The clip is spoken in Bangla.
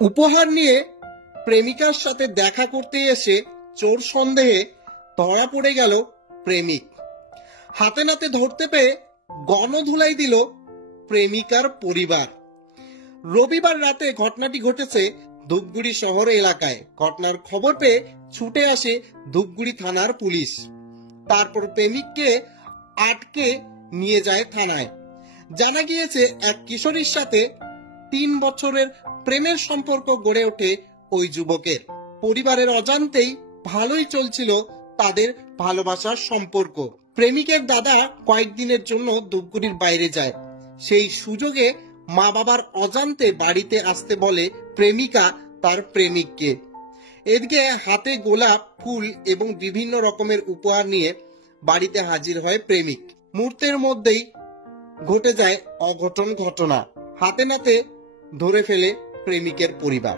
উপহার নিয়ে প্রেমিকার সাথে দেখা করতে এসে চোর সন্দেহে ধরা পড়ে গেল প্রেমিক। হাতে নাতে ধরতে পেয়ে গণধুলাই দিল প্রেমিকার পরিবার। রবিবার রাতে ঘটনাটি ঘটেছে ধূপগুড়ি শহর এলাকায়। ঘটনার খবর পেয়ে ছুটে আসে ধূপগুড়ি থানার পুলিশ। তারপর প্রেমিককে আটকে নিয়ে যায় থানায়। জানা গিয়েছে এক কিশোরীর সাথে 3 বছরের প্রেমের সম্পর্ক গড়ে ওঠে ওই যুবকের। পরিবারের অজান্তেই ভালোই চলছিল তাদের ভালোবাসার সম্পর্ক। প্রেমিকের দাদা কয়েকদিনের জন্য ধূপগুড়ির বাইরে যায়। সেই সুযোগে মা বাবার অজান্তে বাড়িতে আসতে বলে প্রেমিকা তার প্রেমিককে। এদিকে হাতে গোলাপ, ফুল এবং বিভিন্ন রকমের উপহার নিয়ে বাড়িতে হাজির হয় প্রেমিক। মুহূর্তের মধ্যেই ঘটে যায় অঘটন ঘটনা। হাতে নাতে ধরে ফেলে প্রেমিকের পরিবার।